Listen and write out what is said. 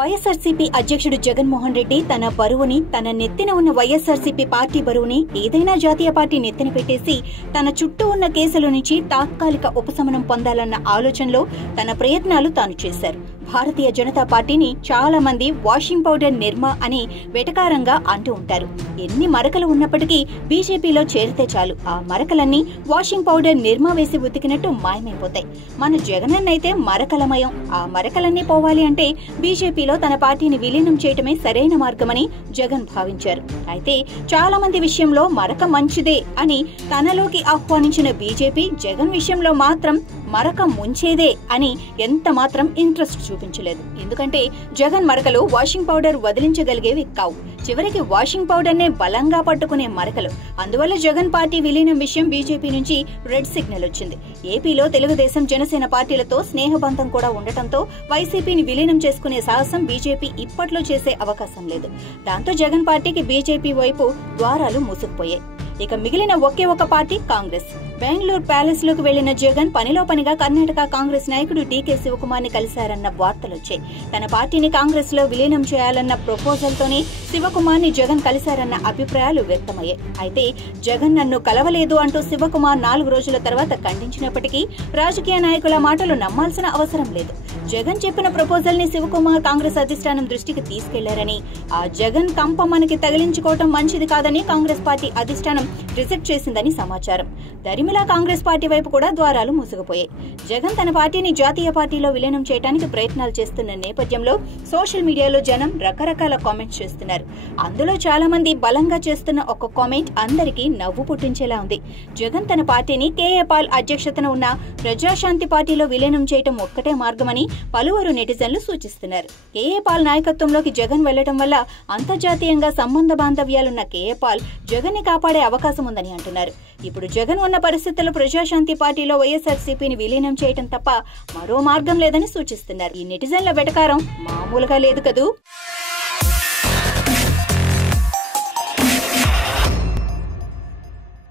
వైఎస్ఆర్సీపీ అధ్యక్షుడు జగన్మోహన్ రెడ్డి తన బరువుని, తన నెత్తిన ఉన్న వైఎస్ఆర్సీపీ పార్టీ బరువుని ఏదైనా జాతీయ పార్టీ నెత్తిన పెట్టేసి తన చుట్టూ ఉన్న కేసుల నుంచి తాత్కాలిక ఉపశమనం పొందాలన్న ఆలోచనలో తన ప్రయత్నాలు తాను చేశారు. భారతీయ జనతా పార్టీని చాలా మంది వాషింగ్ పౌడర్ నిర్మా అని వెటకారంగా అంటూ ఉంటారు. ఎన్ని మరకలు ఉన్నప్పటికీ బీజేపీలో చేరితే చాలు ఆ మరకలన్నీ వాషింగ్ పౌడర్ నిర్మా వేసి ఉతికినట్టు మాయమైపోతాయి. మన జగనన్నైతే మరకలమయం. ఆ మరకలన్నీ పోవాలి అంటే బీజేపీలో తన పార్టీని విలీనం చేయటమే సరైన మార్గమని జగన్ భావించారు. అయితే చాలా మంది విషయంలో మరక మంచిదే అని తనలోకి ఆహ్వానించిన బీజేపీ జగన్ విషయంలో మాత్రం మరక ముంచేదే అని ఎంత మాత్రం ఇంట్రెస్ట్ చూపించలేదు. ఎందుకంటే జగన్ మరకలు వాషింగ్ పౌడర్ వదిలించగలిగేవి కావు. చివరికి వాషింగ్ పౌడర్ నే బలంగా పట్టుకునే మరకలు. అందువల్ల జగన్ పార్టీ విలీనం విషయం బీజేపీ నుంచి రెడ్ సిగ్నల్ వచ్చింది. ఏపీలో తెలుగుదేశం, జనసేన పార్టీలతో స్నేహబంధం కూడా ఉండటంతో వైసీపీని విలీనం చేసుకునే సాహసం బీజేపీ ఇప్పట్లో చేసే అవకాశం లేదు. దాంతో జగన్ పార్టీకి బీజేపీ వైపు ద్వారాలు మూసుకుపోయాయి. ఇక మిగిలిన ఒకే ఒక పార్టీ కాంగ్రెస్. బెంగళూరు ప్యాలెస్ లోకి వెళ్లిన జగన్ పనిలో పనిగా కర్ణాటక కాంగ్రెస్ నాయకుడు డీకే శివకుమార్ ని కలిశారన్న వార్తలొచ్చాయి. తన పార్టీని కాంగ్రెస్ లో విలీనం చేయాలన్న ప్రపోజల్ తోనే శివకుమార్ ని జగన్ కలిశారన్న అభిప్రాయాలు వ్యక్తమయ్యాయి. అయితే జగన్ నన్ను కలవలేదు అంటూ శివకుమార్ 4 రోజుల తర్వాత ఖండించినప్పటికీ రాజకీయ నాయకుల మాటలు నమ్మాల్సిన అవసరం లేదు. జగన్ చెప్పిన ప్రపోజల్ ని శివకుమార్ కాంగ్రెస్ అధిష్టానం దృష్టికి తీసుకెళ్లారని, ఆ జగన్ కంప మనకి తగిలించుకోవటం మంచిది కాదని కాంగ్రెస్ పార్టీ అధిష్టానం రిజెక్ట్ చేసిందని సమాచారం. దరిమిలా కాంగ్రెస్ పార్టీ వైపు కూడా ద్వారాలు మూసుకుపోయాయి. జగన్ తన పార్టీని జాతీయ పార్టీలో విలీనం చేయడానికి ప్రయత్నాలు చేస్తున్న నేపథ్యంలో సోషల్ మీడియాలో జనం రకరకాల కామెంట్స్ చేస్తున్నారు. అందులో చాలా మంది బలంగా చేస్తున్న ఒక కామెంట్ అందరికీ నవ్వు పుట్టించేలా ఉంది. జగన్ తన పార్టీని కేఏ పాల్ అధ్యక్షతన ఉన్న ప్రజాశాంతి పార్టీలో విలీనం చేయటం ఒక్కటే మార్గమని పలువురు నెటిజన్లు సూచిస్తున్నారు. కేఏ పాల్ నాయకత్వంలోకి జగన్ వెళ్లడం వల్ల అంతర్జాతీయంగా సంబంధ బాంధవ్యాలున్న కేఏ పాల్ జగన్ ని కాపాడే అవకాశం ఉందని అంటున్నారు. ఇప్పుడు జగన్ ఉన్న పరిస్థితుల్లో ప్రజాశాంతి పార్టీలో వైఎస్ఆర్సీపీని విలీనం చేయటం తప్ప మరో మార్గం లేదని సూచిస్తున్నారు. ఈ నెటిజన్ల వెటకారం మామూలుగా లేదు కదూ.